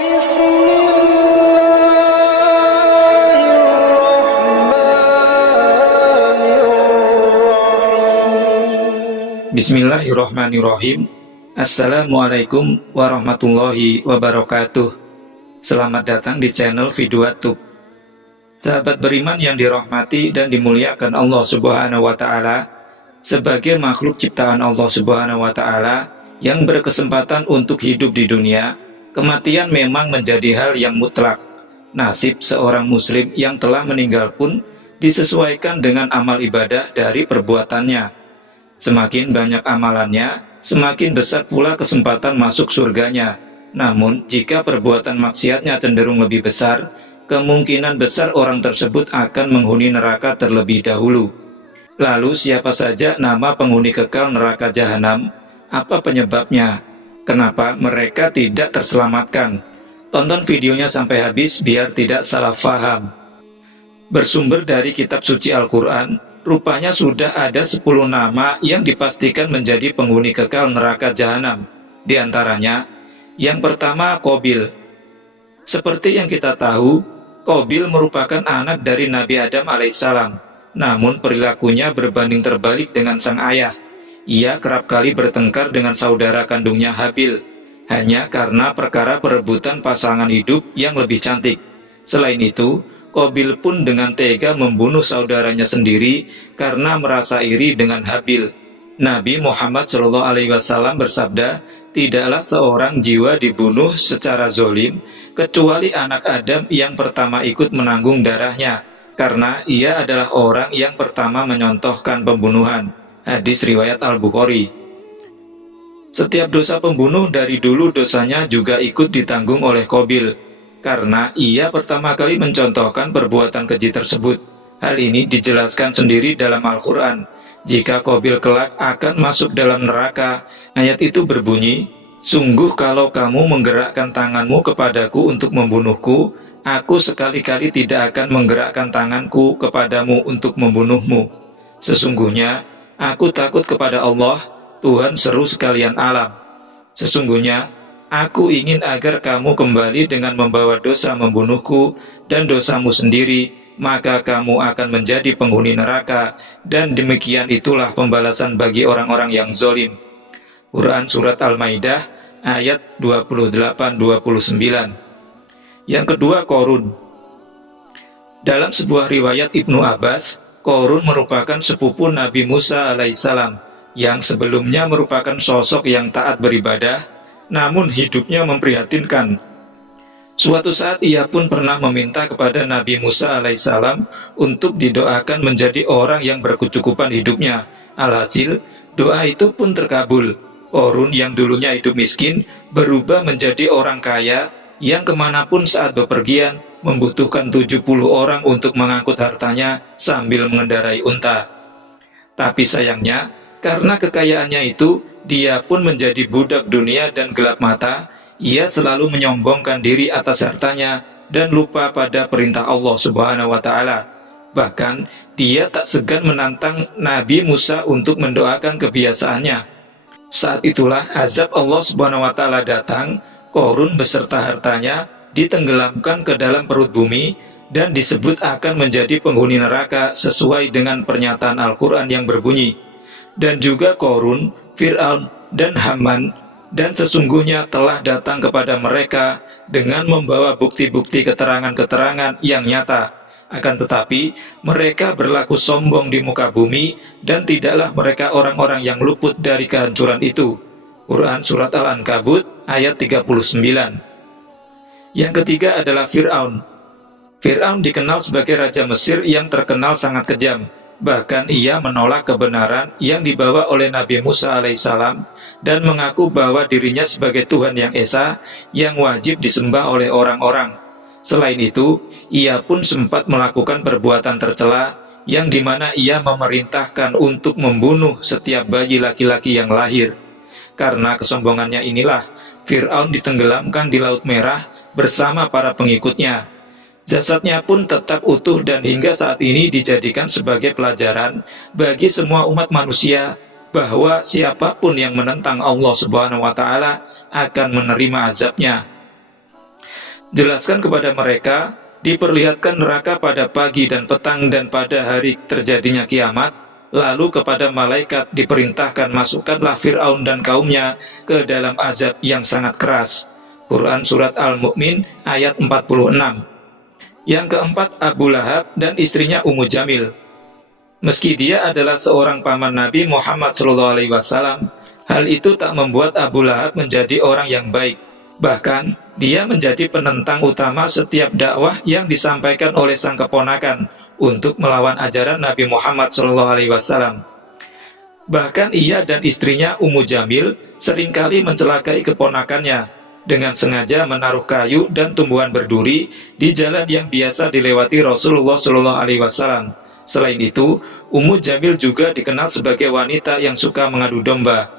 Bismillahirrahmanirrahim. Assalamualaikum warahmatullahi wabarakatuh. Selamat datang di channel Vidutube. Sahabat beriman yang dirahmati dan dimuliakan Allah Subhanahu wa Ta'ala, sebagai makhluk ciptaan Allah Subhanahu wa Ta'ala yang berkesempatan untuk hidup di dunia, kematian memang menjadi hal yang mutlak. Nasib seorang muslim yang telah meninggal pun disesuaikan dengan amal ibadah dari perbuatannya. Semakin banyak amalannya, semakin besar pula kesempatan masuk surganya. Namun, jika perbuatan maksiatnya cenderung lebih besar, kemungkinan besar orang tersebut akan menghuni neraka terlebih dahulu. Lalu, siapa saja nama penghuni kekal neraka jahanam? Apa penyebabnya? Kenapa mereka tidak terselamatkan? Tonton videonya sampai habis biar tidak salah faham. Bersumber dari kitab suci Al-Quran, rupanya sudah ada 10 nama yang dipastikan menjadi penghuni kekal neraka jahanam. Di antaranya, yang pertama Qabil. Seperti yang kita tahu, Qabil merupakan anak dari Nabi Adam alaihissalam. Namun perilakunya berbanding terbalik dengan sang ayah. Ia kerap kali bertengkar dengan saudara kandungnya Habil, hanya karena perkara perebutan pasangan hidup yang lebih cantik. Selain itu, Qabil pun dengan tega membunuh saudaranya sendiri karena merasa iri dengan Habil. Nabi Muhammad SAW bersabda, tidaklah seorang jiwa dibunuh secara zolim kecuali anak Adam yang pertama ikut menanggung darahnya, karena ia adalah orang yang pertama menyontohkan pembunuhan. Hadis riwayat Al-Bukhari. Setiap dosa pembunuh dari dulu dosanya juga ikut ditanggung oleh Qabil, karena ia pertama kali mencontohkan perbuatan keji tersebut. Hal ini dijelaskan sendiri dalam Al-Quran. Jika Qabil kelak akan masuk dalam neraka, ayat itu berbunyi, sungguh kalau kamu menggerakkan tanganmu kepadaku untuk membunuhku, aku sekali-kali tidak akan menggerakkan tanganku kepadamu untuk membunuhmu. Sesungguhnya, aku takut kepada Allah, Tuhan seru sekalian alam. Sesungguhnya, aku ingin agar kamu kembali dengan membawa dosa membunuhku dan dosamu sendiri, maka kamu akan menjadi penghuni neraka, dan demikian itulah pembalasan bagi orang-orang yang zalim. Quran Surat Al-Maidah ayat 28-29. Yang kedua, Qarun. Dalam sebuah riwayat Ibnu Abbas, Qarun merupakan sepupu Nabi Musa alaihissalam, yang sebelumnya merupakan sosok yang taat beribadah, namun hidupnya memprihatinkan. Suatu saat ia pun pernah meminta kepada Nabi Musa alaihissalam untuk didoakan menjadi orang yang berkecukupan hidupnya. Alhasil, doa itu pun terkabul. Qarun yang dulunya hidup miskin berubah menjadi orang kaya yang kemanapun saat bepergian membutuhkan 70 orang untuk mengangkut hartanya sambil mengendarai unta. Tapi sayangnya, karena kekayaannya itu, dia pun menjadi budak dunia dan gelap mata. Ia selalu menyombongkan diri atas hartanya dan lupa pada perintah Allah Subhanahu wa Ta'ala. Bahkan dia tak segan menantang Nabi Musa untuk mendoakan kebiasaannya. Saat itulah azab Allah Subhanahu wa Ta'ala datang. Qarun beserta hartanya ditenggelamkan ke dalam perut bumi dan disebut akan menjadi penghuni neraka sesuai dengan pernyataan Al-Quran yang berbunyi, dan juga Qarun, Fir'aun, dan Haman, dan sesungguhnya telah datang kepada mereka dengan membawa bukti-bukti keterangan-keterangan yang nyata. Akan tetapi mereka berlaku sombong di muka bumi, dan tidaklah mereka orang-orang yang luput dari kehancuran itu. Quran Surat Al-Ankabut ayat 39. Yang ketiga adalah Fir'aun. Fir'aun dikenal sebagai raja Mesir yang terkenal sangat kejam. Bahkan ia menolak kebenaran yang dibawa oleh Nabi Musa alaihissalam dan mengaku bahwa dirinya sebagai Tuhan yang Esa yang wajib disembah oleh orang-orang. Selain itu, ia pun sempat melakukan perbuatan tercela yang dimana ia memerintahkan untuk membunuh setiap bayi laki-laki yang lahir. Karena kesombongannya inilah, Fir'aun ditenggelamkan di Laut Merah bersama para pengikutnya. Jasadnya pun tetap utuh dan hingga saat ini dijadikan sebagai pelajaran bagi semua umat manusia bahwa siapapun yang menentang Allah Subhanahu wa Ta'ala akan menerima azabnya. Jelaskan kepada mereka, diperlihatkan neraka pada pagi dan petang dan pada hari terjadinya kiamat. Lalu kepada malaikat diperintahkan, masukkanlah Fir'aun dan kaumnya ke dalam azab yang sangat keras. Quran Surat Al-Mu'min ayat 46. Yang keempat, Abu Lahab dan istrinya Ummu Jamil. Meski dia adalah seorang paman Nabi Muhammad SAW, hal itu tak membuat Abu Lahab menjadi orang yang baik. Bahkan, dia menjadi penentang utama setiap dakwah yang disampaikan oleh sang keponakan untuk melawan ajaran Nabi Muhammad SAW. Bahkan ia dan istrinya Ummu Jamil seringkali mencelakai keponakannya dengan sengaja menaruh kayu dan tumbuhan berduri di jalan yang biasa dilewati Rasulullah SAW. Selain itu, Ummu Jamil juga dikenal sebagai wanita yang suka mengadu domba.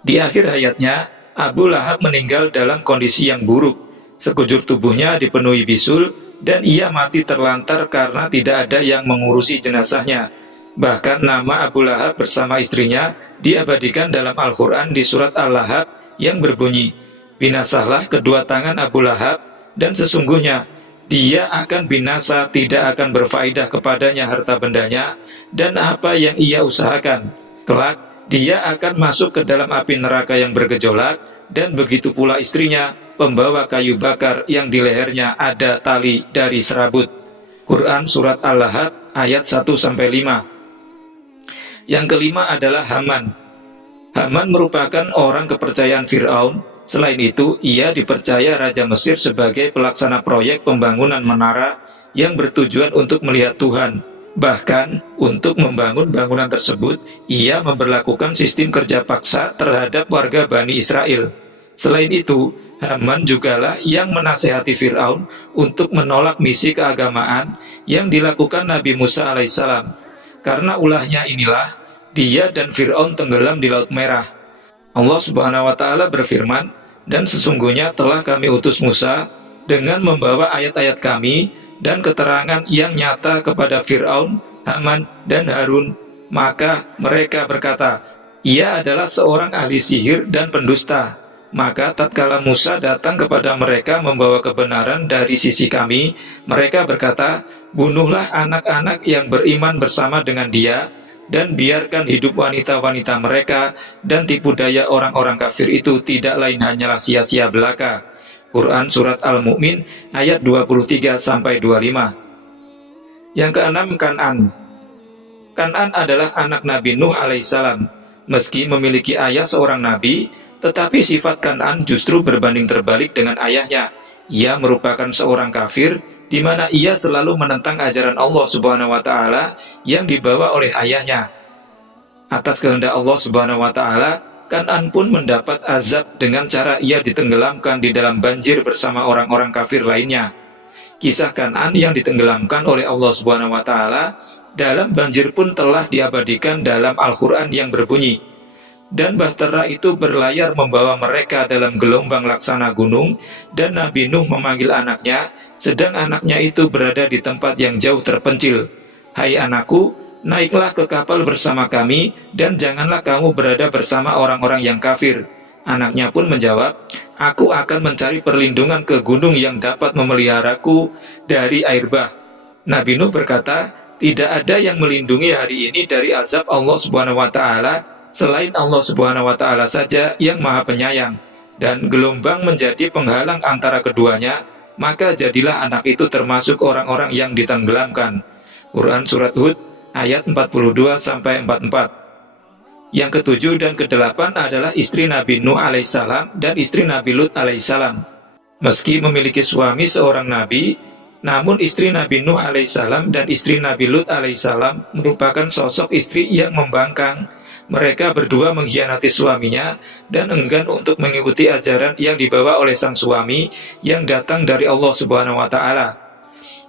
Di akhir hayatnya, Abu Lahab meninggal dalam kondisi yang buruk. Sekujur tubuhnya dipenuhi bisul dan ia mati terlantar karena tidak ada yang mengurusi jenazahnya. Bahkan nama Abu Lahab bersama istrinya diabadikan dalam Al-Quran di surat Al-Lahab yang berbunyi, "Binasalah kedua tangan Abu Lahab, dan sesungguhnya dia akan binasa, tidak akan berfaedah kepadanya harta bendanya dan apa yang ia usahakan. Kelak dia akan masuk ke dalam api neraka yang bergejolak, dan begitu pula istrinya, pembawa kayu bakar yang di lehernya ada tali dari serabut." Quran Surat Al-Lahab ayat 1-5. Yang kelima adalah Haman. Haman merupakan orang kepercayaan Fir'aun. Selain itu, ia dipercaya Raja Mesir sebagai pelaksana proyek pembangunan menara yang bertujuan untuk melihat Tuhan. Bahkan, untuk membangun bangunan tersebut, ia memberlakukan sistem kerja paksa terhadap warga Bani Israel. Selain itu, Haman jugalah yang menasehati Fir'aun untuk menolak misi keagamaan yang dilakukan Nabi Musa alaihissalam. Karena ulahnya inilah, dia dan Fir'aun tenggelam di Laut Merah. Allah Subhanahu wa Ta'ala berfirman, "Dan sesungguhnya telah kami utus Musa dengan membawa ayat-ayat kami dan keterangan yang nyata kepada Fir'aun, Haman, dan Harun. Maka mereka berkata, ia adalah seorang ahli sihir dan pendusta. Maka tatkala Musa datang kepada mereka membawa kebenaran dari sisi kami, mereka berkata, bunuhlah anak-anak yang beriman bersama dengan dia, dan biarkan hidup wanita-wanita mereka, dan tipu daya orang-orang kafir itu tidak lain hanyalah sia-sia belaka." Quran Surat Al-Mu'min ayat 23-25. Yang keenam, Kan'an. Kan'an adalah anak Nabi Nuh alaihissalam. Meski memiliki ayah seorang nabi, tetapi sifat Kan'an justru berbanding terbalik dengan ayahnya. Ia merupakan seorang kafir, di mana ia selalu menentang ajaran Allah Subhanahu wa Ta'ala yang dibawa oleh ayahnya. Atas kehendak Allah Subhanahu wa Ta'ala, Kan'an pun mendapat azab dengan cara ia ditenggelamkan di dalam banjir bersama orang-orang kafir lainnya. Kisah Kan'an yang ditenggelamkan oleh Allah Subhanahu wa Ta'ala dalam banjir pun telah diabadikan dalam Al-Quran yang berbunyi, "Dan bahtera itu berlayar membawa mereka dalam gelombang laksana gunung, dan Nabi Nuh memanggil anaknya, sedang anaknya itu berada di tempat yang jauh terpencil. Hai anakku, naiklah ke kapal bersama kami, dan janganlah kamu berada bersama orang-orang yang kafir." Anaknya pun menjawab, "Aku akan mencari perlindungan ke gunung yang dapat memeliharaku dari air bah." Nabi Nuh berkata, "Tidak ada yang melindungi hari ini dari azab Allah Subhanahu wa Ta'ala selain Allah Subhanahu wa Ta'ala saja yang Maha Penyayang." Dan gelombang menjadi penghalang antara keduanya, maka jadilah anak itu termasuk orang-orang yang ditenggelamkan. Quran Surat Hud ayat 42-44. Yang ketujuh dan kedelapan adalah istri Nabi Nuh alaihissalam dan istri Nabi Lut alaihissalam. Meski memiliki suami seorang nabi, namun istri Nabi Nuh alaihissalam dan istri Nabi Lut alaihissalam merupakan sosok istri yang membangkang. Mereka berdua mengkhianati suaminya dan enggan untuk mengikuti ajaran yang dibawa oleh sang suami yang datang dari Allah Subhanahu wa Ta'ala.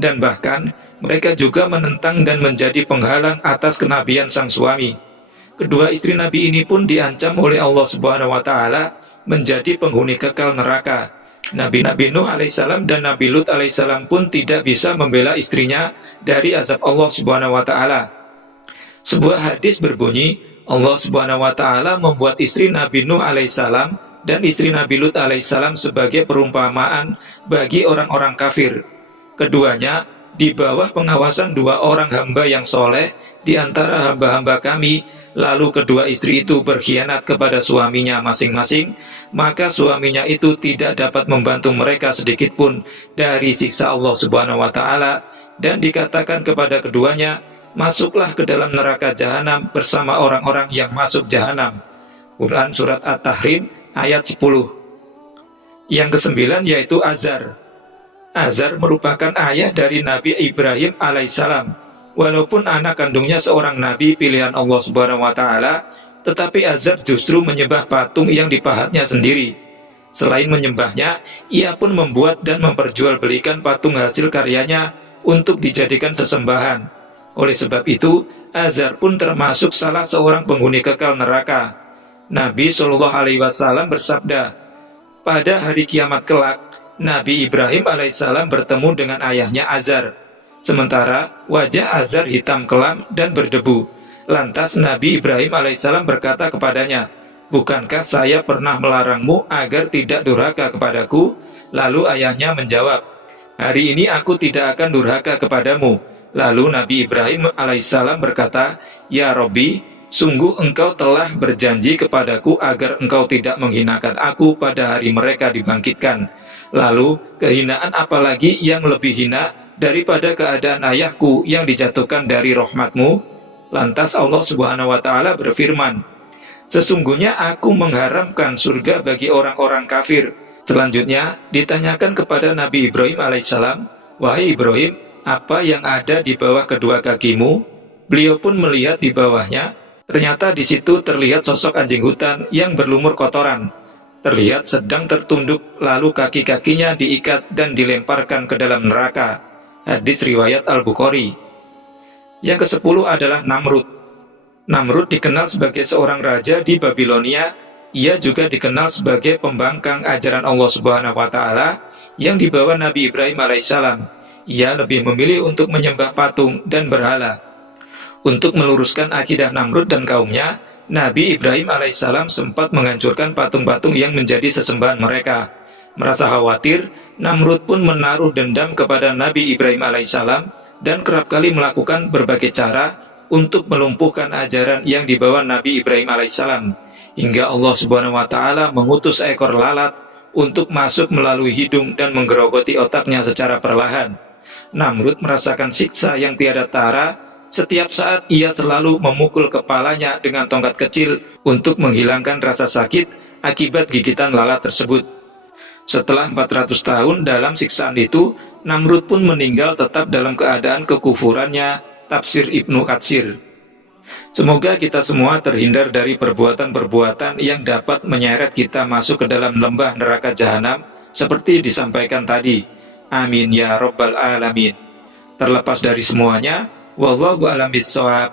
Dan bahkan mereka juga menentang dan menjadi penghalang atas kenabian sang suami. Kedua istri Nabi ini pun diancam oleh Allah Subhanahu wa Ta'ala menjadi penghuni kekal neraka. Nabi Nuh alaihissalam dan Nabi Lut alaihissalam pun tidak bisa membela istrinya dari azab Allah Subhanahu wa Ta'ala. Sebuah hadis berbunyi, Allah Subhanahu wa Ta'ala membuat istri Nabi Nuh alaihissalam dan istri Nabi Lut alaihissalam sebagai perumpamaan bagi orang-orang kafir. Keduanya di bawah pengawasan dua orang hamba yang soleh di antara hamba-hamba kami, lalu kedua istri itu berkhianat kepada suaminya masing-masing, maka suaminya itu tidak dapat membantu mereka sedikitpun dari siksa Allah Subhanahu wa Ta'ala, dan dikatakan kepada keduanya, masuklah ke dalam neraka jahanam bersama orang-orang yang masuk jahanam. Quran Surat At-Tahrim ayat 10. Yang kesembilan yaitu Azar. Azar merupakan ayah dari Nabi Ibrahim alaihissalam. Walaupun anak kandungnya seorang nabi pilihan Allah Subhanahu wa Ta'ala, tetapi Azar justru menyembah patung yang dipahatnya sendiri. Selain menyembahnya, ia pun membuat dan memperjualbelikan patung hasil karyanya untuk dijadikan sesembahan. Oleh sebab itu, Azar pun termasuk salah seorang penghuni kekal neraka. Nabi Shallallahu Alaihi Wasallam bersabda, pada hari kiamat kelak, Nabi Ibrahim alaihissalam bertemu dengan ayahnya Azar. Sementara wajah Azar hitam kelam dan berdebu. Lantas Nabi Ibrahim alaihissalam berkata kepadanya, bukankah saya pernah melarangmu agar tidak durhaka kepadaku? Lalu ayahnya menjawab, hari ini aku tidak akan durhaka kepadamu. Lalu Nabi Ibrahim alaihissalam berkata, ya Robbi, sungguh engkau telah berjanji kepadaku agar engkau tidak menghinakan aku pada hari mereka dibangkitkan. Lalu kehinaan apalagi yang lebih hina daripada keadaan ayahku yang dijatuhkan dari rahmatmu? Lantas Allah Subhanahu wa Ta'ala berfirman, sesungguhnya aku mengharamkan surga bagi orang-orang kafir. Selanjutnya ditanyakan kepada Nabi Ibrahim alaihissalam, wahai Ibrahim, apa yang ada di bawah kedua kakimu? Beliau pun melihat di bawahnya. Ternyata di situ terlihat sosok anjing hutan yang berlumur kotoran. Terlihat sedang tertunduk, lalu kaki-kakinya diikat dan dilemparkan ke dalam neraka. Hadis riwayat Al-Bukhari. Yang ke-10 adalah Namrud. Namrud dikenal sebagai seorang raja di Babilonia. Ia juga dikenal sebagai pembangkang ajaran Allah Subhanahu wa Ta'ala yang dibawa Nabi Ibrahim alaihissalam. Ia lebih memilih untuk menyembah patung dan berhala. Untuk meluruskan akidah Namrud dan kaumnya, Nabi Ibrahim alaihissalam sempat menghancurkan patung-patung yang menjadi sesembahan mereka. Merasa khawatir, Namrud pun menaruh dendam kepada Nabi Ibrahim alaihissalam dan kerap kali melakukan berbagai cara untuk melumpuhkan ajaran yang dibawa Nabi Ibrahim alaihissalam, hingga Allah Subhanahu wa Ta'ala mengutus seekor lalat untuk masuk melalui hidung dan menggerogoti otaknya secara perlahan. Namrud merasakan siksa yang tiada tara. Setiap saat ia selalu memukul kepalanya dengan tongkat kecil untuk menghilangkan rasa sakit akibat gigitan lalat tersebut. Setelah 400 tahun dalam siksaan itu, Namrud pun meninggal tetap dalam keadaan kekufurannya. Tafsir Ibnu Katsir. Semoga kita semua terhindar dari perbuatan-perbuatan yang dapat menyeret kita masuk ke dalam lembah neraka jahanam seperti disampaikan tadi. Amin ya Rabbal Alamin. Terlepas dari semuanya, wallahu a'lam bishawab.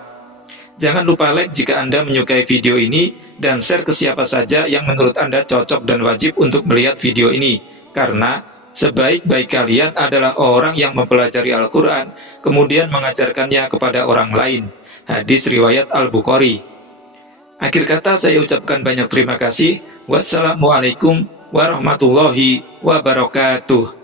Jangan lupa like jika Anda menyukai video ini dan share ke siapa saja yang menurut Anda cocok dan wajib untuk melihat video ini. Karena sebaik-baik kalian adalah orang yang mempelajari Al-Quran kemudian mengajarkannya kepada orang lain. Hadis riwayat Al-Bukhari. Akhir kata saya ucapkan banyak terima kasih. Wassalamualaikum warahmatullahi wabarakatuh.